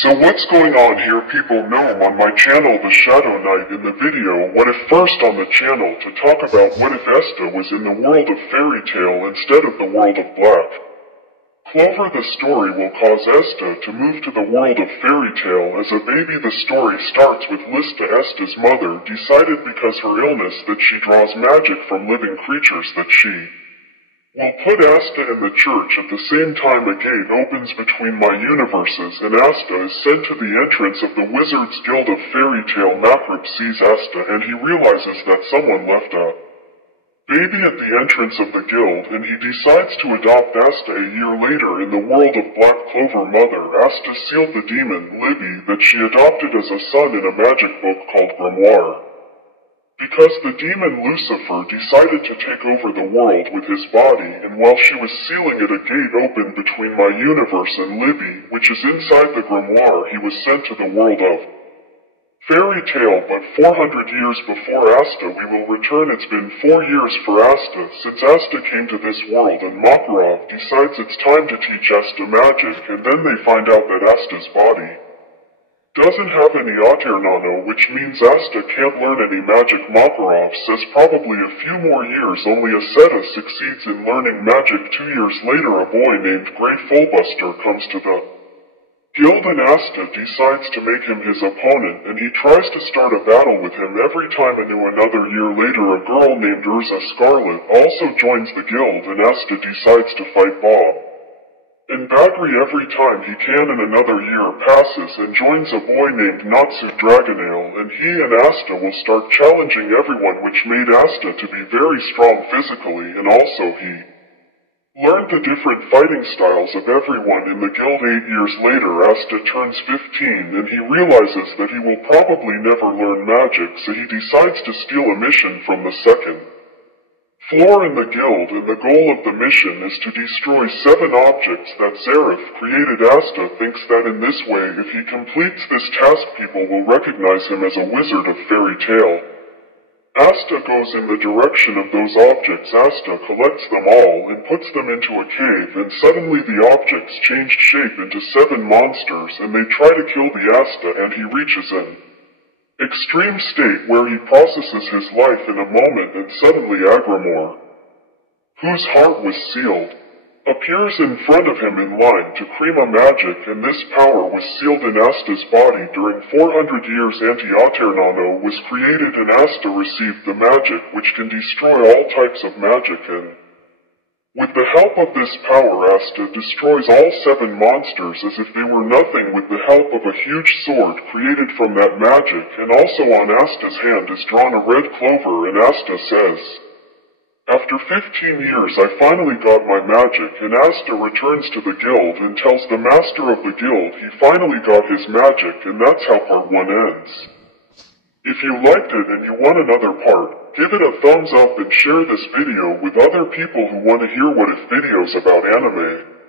So what's going on here, people? Gnome on my channel, The Shadow Knight. In the video, what if first on the channel to talk about what if Asta was in the world of fairy tale instead of the world of black. Clover the story will cause Asta to move to the world of fairy tale. As a baby, the story starts with Lista, Asta's mother, decided because her illness that she draws magic from living creatures that she will put Asta in the church. At the same time, a gate opens between my universes, and Asta is sent to the entrance of the Wizards Guild of Fairy Tale. Makrip sees Asta, and he realizes that someone left a baby at the entrance of the guild, and he decides to adopt Asta. A year later, in the world of Black Clover Mother, Asta sealed the demon, Libby, that she adopted as a son in a magic book called Grimoire. Because the demon Lucifer decided to take over the world with his body, and while she was sealing it, a gate opened between my universe and Libby, which is inside the grimoire. He was sent to the world of fairy tale, but 400 years before Asta. We will return. It's been 4 years for Asta since Asta came to this world, and Makarov decides it's time to teach Asta magic, and then they find out that Asta's body doesn't have any Aternano, which means Asta can't learn any magic. Makarov says probably a few more years. Only Aseta succeeds in learning magic. 2 years later, a boy named Grey Fullbuster comes to the guild, and Asta decides to make him his opponent, and he tries to start a battle with him every time anew. Another year later, a girl named Urza Scarlet also joins the guild, and Asta decides to fight Bob and Bagri every time he can, and another year passes and joins a boy named Natsu Dragonail, and he and Asta will start challenging everyone, which made Asta to be very strong physically, and also he learned the different fighting styles of everyone in the guild. 8 years later, Asta turns 15, and he realizes that he will probably never learn magic, so he decides to steal a mission from the second floor in the guild, and the goal of the mission is to destroy 7 objects that Zareth created. Asta thinks that in this way, if he completes this task, people will recognize him as a wizard of fairy tale. Asta goes in the direction of those objects. Asta collects them all and puts them into a cave, and suddenly the objects changed shape into 7 monsters, and they try to kill the Asta, and he reaches an extreme state where he processes his life in a moment, and suddenly Agrimor, whose heart was sealed, appears in front of him in line to Krima magic, and this power was sealed in Asta's body. During 400 years, Anti-Aternano was created, and Asta received the magic which can destroy all types of magic, and with the help of this power, Asta destroys all 7 monsters as if they were nothing with the help of a huge sword created from that magic, and also on Asta's hand is drawn a red clover, and Asta says, "After 15 years I finally got my magic," and Asta returns to the guild and tells the master of the guild he finally got his magic, and that's how part 1 ends. If you liked it and you want another part, give it a thumbs up and share this video with other people who want to hear what if videos about anime.